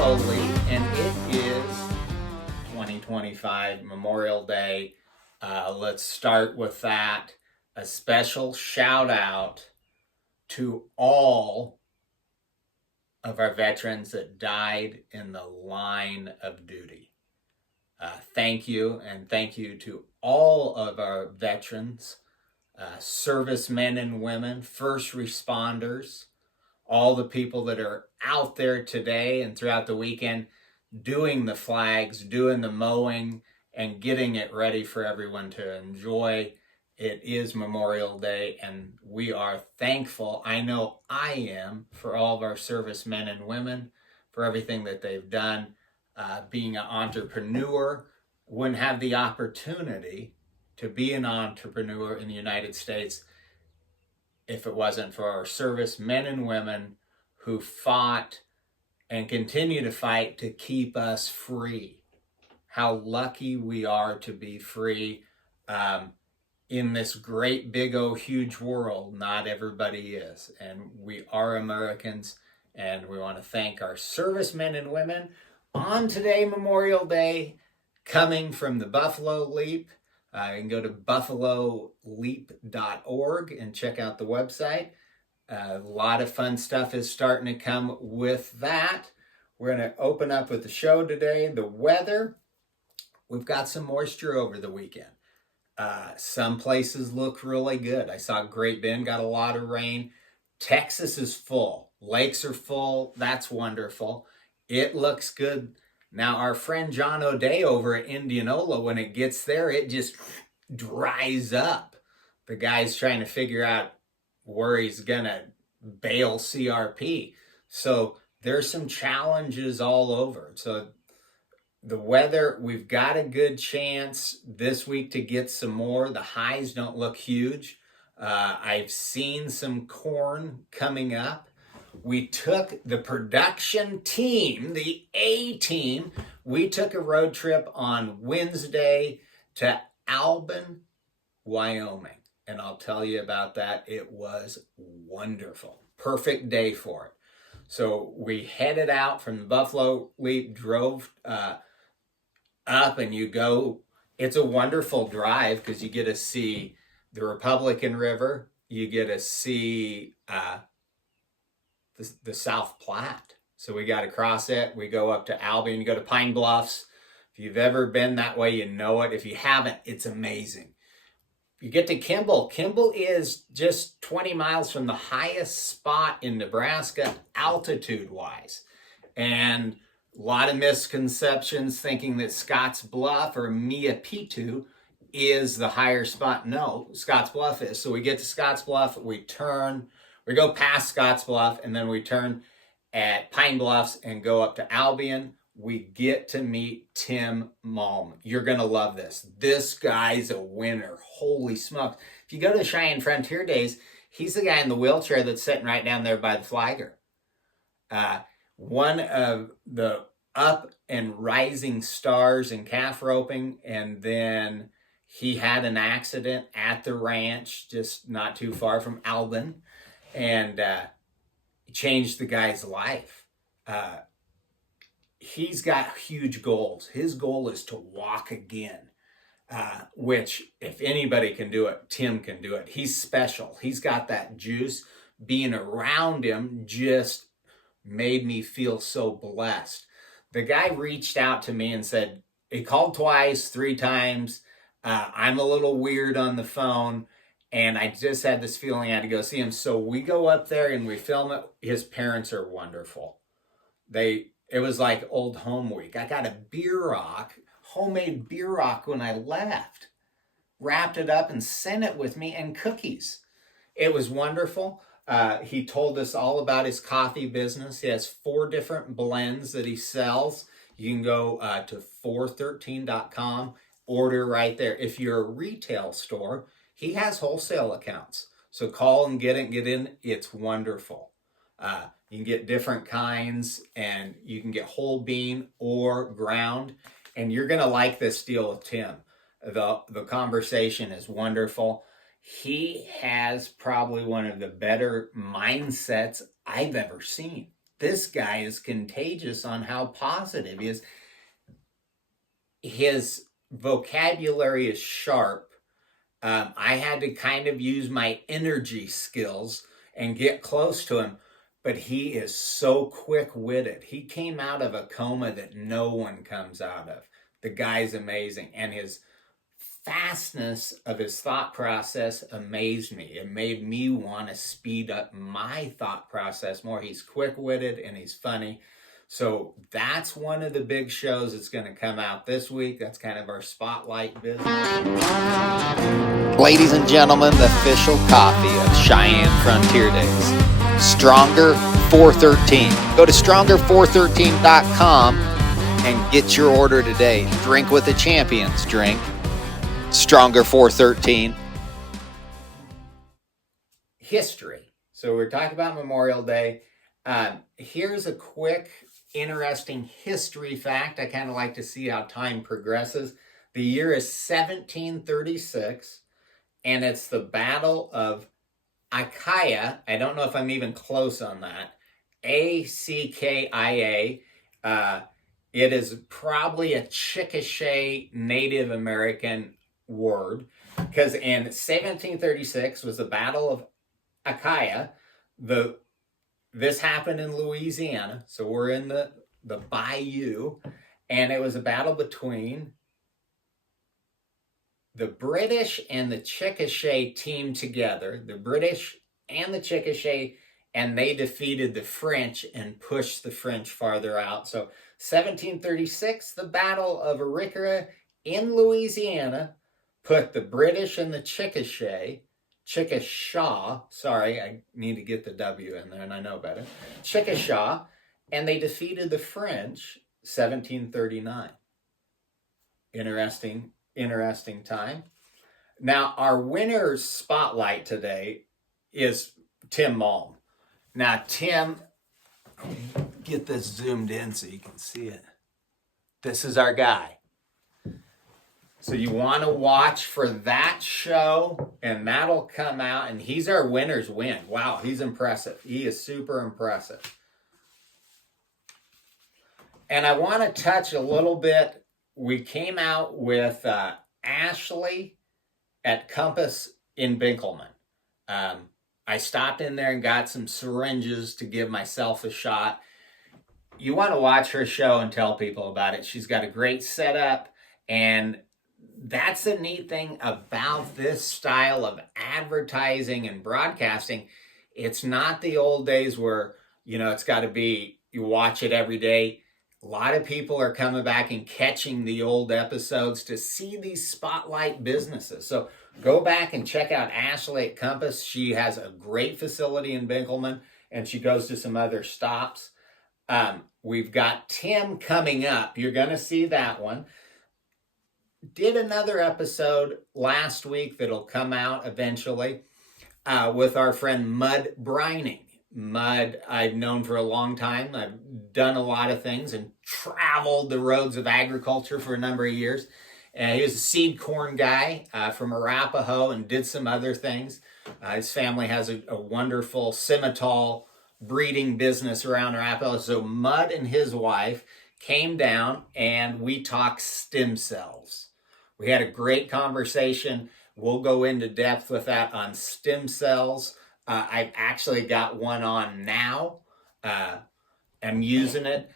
Buffalo Leap, and it is 2025 Memorial Day. Let's start with that. A special shout out to all of our veterans that died in the line of duty. Thank you, and thank you to all of our veterans, servicemen and women, first responders, all the people that are out there today and throughout the weekend doing the flags, doing the mowing, and getting it ready for everyone to enjoy. It is Memorial Day, and we are thankful. I know I am, for all of our servicemen and women, for everything that they've done. Being an entrepreneur, wouldn't have the opportunity to be an entrepreneur in the United States if it wasn't for our servicemen and women who fought and continue to fight to keep us free. How lucky we are to be free in this great, big, huge world. Not everybody is, and we are Americans, and we want to thank our servicemen and women on today, Memorial Day, coming from the Buffalo Leap. You can go to buffaloleap.org and check out the website. A lot of fun stuff is starting to come with that. We're going to open up with the show today. The weather, we've got some moisture over the weekend. Some places look really good. I saw Great Bend got a lot of rain. Texas is full. Lakes are full. That's wonderful. It looks good. Now, our friend John O'Day over at Indianola, when it gets there, it just dries up. The guy's trying to figure out where he's going to bail CRP. So there's some challenges all over. So the weather, we've got a good chance this week to get some more. The highs don't look huge. I've seen some corn coming up. We took the production team, the A team, we took a road trip on Wednesday to Albin, Wyoming. And I'll tell you about that. It was wonderful. Perfect day for it. So we headed out from the Buffalo Leap, drove up, and you go. It's a wonderful drive because you get to see the Republican River. You get to see the South Platte. So we got to cross it. We go up to Albion. You go to Pine Bluffs. If you've ever been that way, you know it. If you haven't, it's amazing. You get to Kimball. Kimball is just 20 miles from the highest spot in Nebraska, altitude-wise. And a lot of misconceptions thinking that Scotts Bluff or Miapitu is the higher spot. No, Scotts Bluff is. So we get to Scotts Bluff, we turn, we go past Scotts Bluff, and then we turn at Pine Bluffs and go up to Albion. We get to meet Tim Malm. You're going to love this. This guy's a winner. Holy smokes. If you go to the Cheyenne Frontier Days, he's the guy in the wheelchair that's sitting right down there by the flagger. One of the up and rising stars in calf roping, and then he had an accident at the ranch just not too far from Albin, and changed the guy's life. He's got huge goals. His goal is to walk again, which if anybody can do it, Tim can do it. He's special. He's got that juice. Being around him just made me feel so blessed. The guy reached out to me and said, he called twice, 3 times. I'm a little weird on the phone, and I just had this feeling I had to go see him. So we go up there and we film it. His parents are wonderful. It was like old home week. I got a homemade beer rock when I left, wrapped it up and sent it with me, and cookies. It was wonderful. He told us all about his coffee business. He has 4 different blends that he sells. You can go to 413.com, order right there. If you're a retail store, he has wholesale accounts. So call and get in. It's wonderful. You can get different kinds, and you can get whole bean or ground. And you're going to like this deal with Tim. The conversation is wonderful. He has probably one of the better mindsets I've ever seen. this guy is contagious on how positive he is. His vocabulary is sharp. I had to kind of use my energy skills and get close to him, but he is so quick-witted. He came out of a coma that no one comes out of. The guy's amazing, and his fastness of his thought process amazed me. It made me want to speed up my thought process more. He's quick-witted and he's funny. So that's one of the big shows that's going to come out this week. That's kind of our spotlight business. Ladies and gentlemen, the official coffee of Cheyenne Frontier Days. Stronger 413. Go to stronger413.com and get your order today. Drink with the champions. Drink Stronger 413. History. So we're talking about Memorial Day. Here's a quick, interesting history fact. I kind of like to see how time progresses. The year is 1736, and it's the Battle of Akia. I don't know if I'm even close on that. Akia. It is probably a Chickasha Native American word, because in 1736 was the Battle of Akia. This happened in Louisiana, so we're in the bayou, and it was a battle between the British and the Chickasha teamed together, the British and the Chickasha, and they defeated the French and pushed the French farther out. So 1736, the Battle of Arikara in Louisiana put the British and the Chickasha, sorry, I need to get the W in there and I know better, Chickasha, and they defeated the French 1739. Interesting time. Now, our winner's spotlight today is Tim Malm. Now, Tim, get this zoomed in so you can see it. This is our guy. So you want to watch for that show, and that'll come out, and he's our winner's win. Wow, he's impressive. He is super impressive. And I want to touch a little bit. We came out with Ashley at Compass in Binkelman. I stopped in there and got some syringes to give myself a shot. You want to watch her show and tell people about it. She's got a great setup, and that's the neat thing about this style of advertising and broadcasting. It's not the old days where, it's got to be, you watch it every day. A lot of people are coming back and catching the old episodes to see these spotlight businesses. So go back and check out Ashley at Compass. She has a great facility in Binkelman, and she goes to some other stops. We've got Tim coming up. You're going to see that one. Did another episode last week that'll come out eventually with our friend Mud Brining. Mud, I've known for a long time. I've done a lot of things and traveled the roads of agriculture for a number of years. He was a seed corn guy from Arapahoe and did some other things. His family has a wonderful Simmental breeding business around Arapahoe. So Mud and his wife came down and we talked stem cells. We had a great conversation. We'll go into depth with that on stem cells. I've actually got one on now. I'm using it.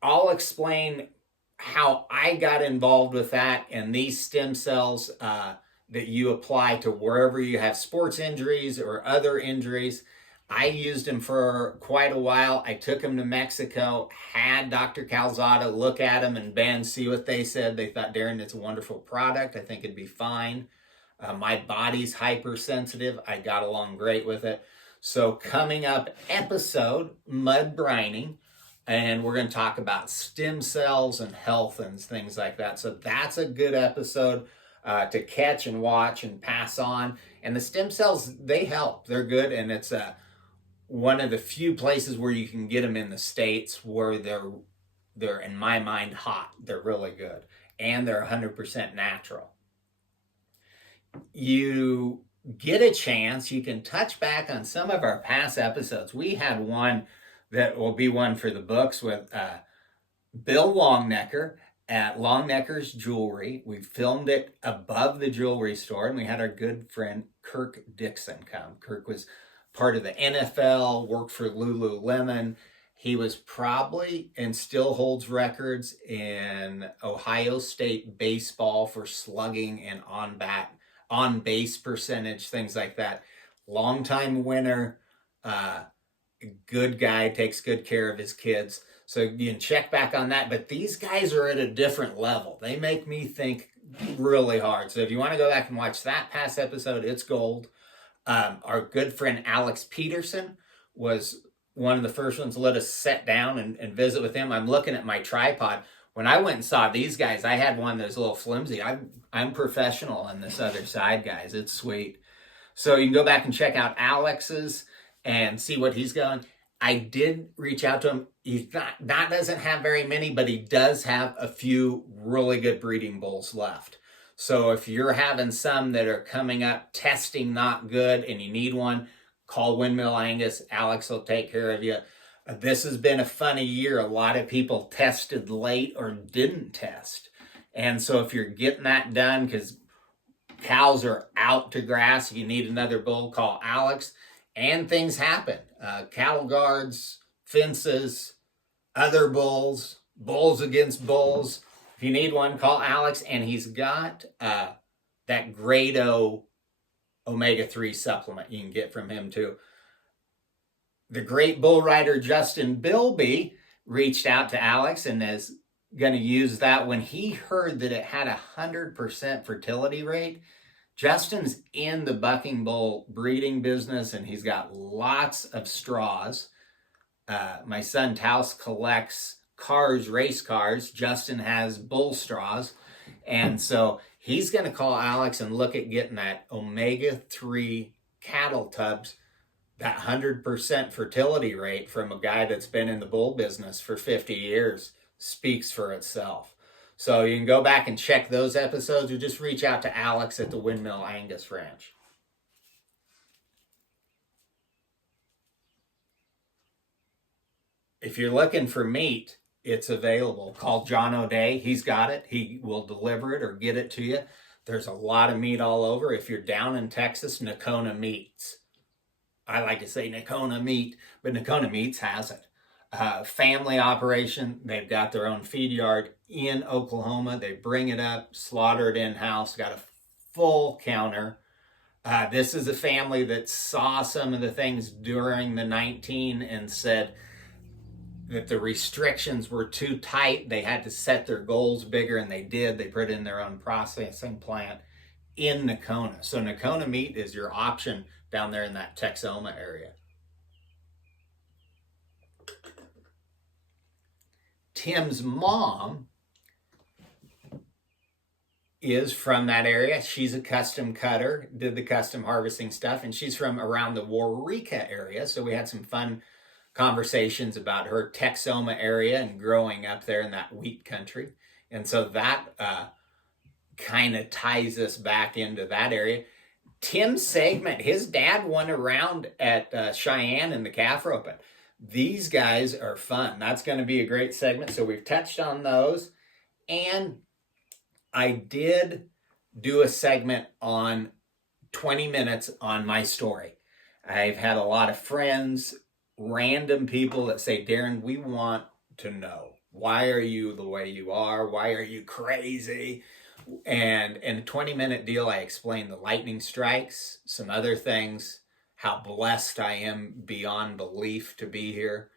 I'll explain how I got involved with that and these stem cells that you apply to wherever you have sports injuries or other injuries. I used them for quite a while. I took them to Mexico, had Dr. Calzada look at them and Ben see what they said. They thought, Darren, it's a wonderful product. I think it'd be fine. My body's hypersensitive. I got along great with it. So coming up episode, Mud Brining, and we're going to talk about stem cells and health and things like that. So that's a good episode to catch and watch and pass on. And the stem cells, they help. They're good, and it's one of the few places where you can get them in the States where they're in my mind hot. They're really good, and they're 100% natural. You get a chance, you can touch back on some of our past episodes. We had one that will be one for the books with Bill Longnecker at Longnecker's Jewelry. We filmed it above the jewelry store, and we had our good friend Kirk Dixon come. Kirk was part of the NFL, worked for Lululemon. He was probably and still holds records in Ohio State baseball for slugging and on base percentage, things like that. Longtime winner, good guy, takes good care of his kids. So you can check back on that. But these guys are at a different level. They make me think really hard. So if you want to go back and watch that past episode, it's gold. Our good friend Alex Peterson was one of the first ones to let us sit down and visit with him. I'm looking at my tripod. When I went and saw these guys, I had one that was a little flimsy. I'm professional on this other side, guys. It's sweet. So you can go back and check out Alex's and see what he's going. I did reach out to him. He's doesn't have very many, but he does have a few really good breeding bulls left. So if you're having some that are coming up, testing not good, and you need one, call Windmill Angus. Alex will take care of you. This has been a funny year. A lot of people tested late or didn't test. And so if you're getting that done, because cows are out to grass, if you need another bull, call Alex. And things happen. Cattle guards, fences, other bulls, bulls against bulls. If you need one, call Alex. And he's got that Grado omega-3 supplement you can get from him too. The great bull rider Justin Bilby reached out to Alex and is going to use that. When he heard that it had 100% fertility rate, Justin's in the bucking bull breeding business, and he's got lots of straws. My son Taus collects race cars. Justin has bull straws. And so he's going to call Alex and look at getting that omega-3 cattle tubs, that 100% fertility rate from a guy that's been in the bull business for 50 years speaks for itself. So you can go back and check those episodes or just reach out to Alex at the Windmill Angus Ranch. If you're looking for meat, it's available. Call John O'Day. He's got it. He will deliver it or get it to you. There's a lot of meat all over. If you're down in Texas, Nakona Meats. I like to say Nakona Meat, but Nakona Meats has it. Family operation. They've got their own feed yard in Oklahoma. They bring it up, slaughter it in-house, got a full counter. This is a family that saw some of the things during the 19 and said that the restrictions were too tight. They had to set their goals bigger, and they did. They put in their own processing plant in Nakona. So Nakona Meat is your option down there in that Texoma area. Tim's mom is from that area. She's a custom cutter, did the custom harvesting stuff, and she's from around the Waurika area. So we had some fun conversations about her Texoma area and growing up there in that wheat country. And so that kind of ties us back into that area. Tim's segment, his dad won around at Cheyenne in the calf roping. These guys are fun. That's going to be a great segment. So we've touched on those. And I did do a segment on 20 minutes on my story. I've had a lot of friends, random people that say, Darren, we want to know, why are you the way you are? Why are you crazy? And in a 20-minute deal, I explained the lightning strikes, some other things, how blessed I am beyond belief to be here,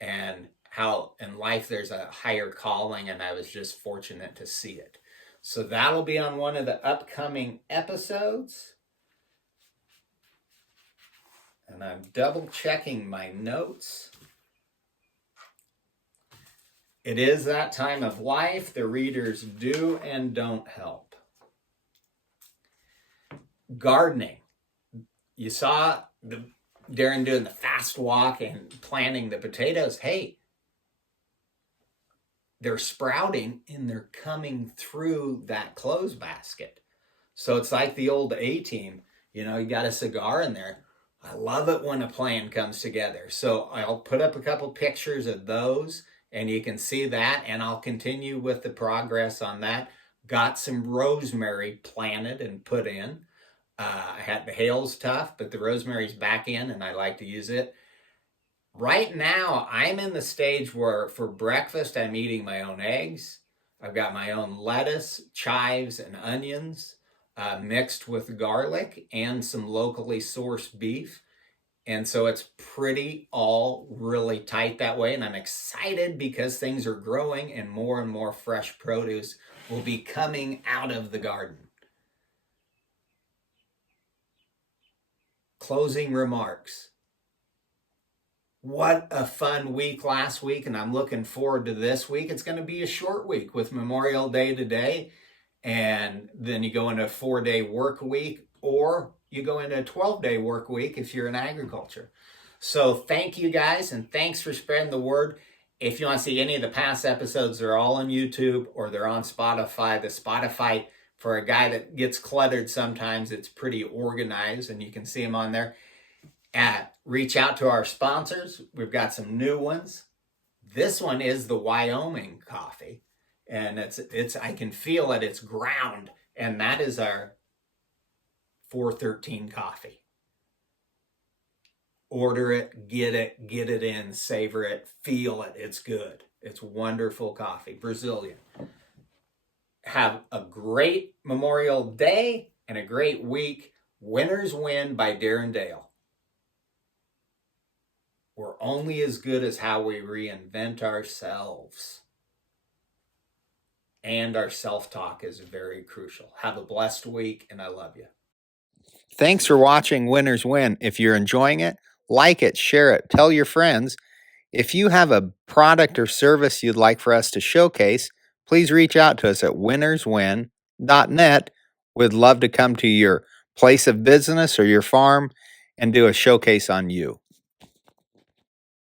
and how in life there's a higher calling, and I was just fortunate to see it. So that'll be on one of the upcoming episodes. And I'm double checking my notes. It is that time of life. The readers do and don't help. Gardening. You saw Darren doing the fast walk and planting the potatoes. Hey, they're sprouting and they're coming through that clothes basket. So it's like the old A-team. You know, you got a cigar in there. I love it when a plan comes together. So I'll put up a couple pictures of those and you can see that, and I'll continue with the progress on that. Got some rosemary planted and put in. I had the hail's tough, but the rosemary's back in and I like to use it. Right now, I'm in the stage where for breakfast, I'm eating my own eggs. I've got my own lettuce, chives, and onions mixed with garlic and some locally sourced beef. And so it's pretty all really tight that way. And I'm excited because things are growing and more fresh produce will be coming out of the garden. Closing remarks. What a fun week last week, and I'm looking forward to this week. It's going to be a short week with Memorial Day today, and then you go into a 4-day work week, or you go into a 12-day work week if you're in agriculture. So thank you guys, and thanks for spreading the word. If you want to see any of the past episodes, they're all on YouTube or they're on Spotify. The Spotify, for a guy that gets cluttered sometimes, it's pretty organized, and you can see them on there. Reach out to our sponsors. We've got some new ones. This one is the Wyoming coffee, and it's I can feel it. It's ground, and that is our 413 coffee. Order it, get it in, savor it, feel it. It's good. It's wonderful coffee, Brazilian. Have a great Memorial Day and a great week. Winners Win by Darren Dale. We're only as good as how we reinvent ourselves. And our self-talk is very crucial. Have a blessed week, and I love you. Thanks for watching Winners Win. If you're enjoying it, like it, share it, tell your friends. If you have a product or service you'd like for us to showcase, please reach out to us at winnerswin.net. We'd love to come to your place of business or your farm and do a showcase on you.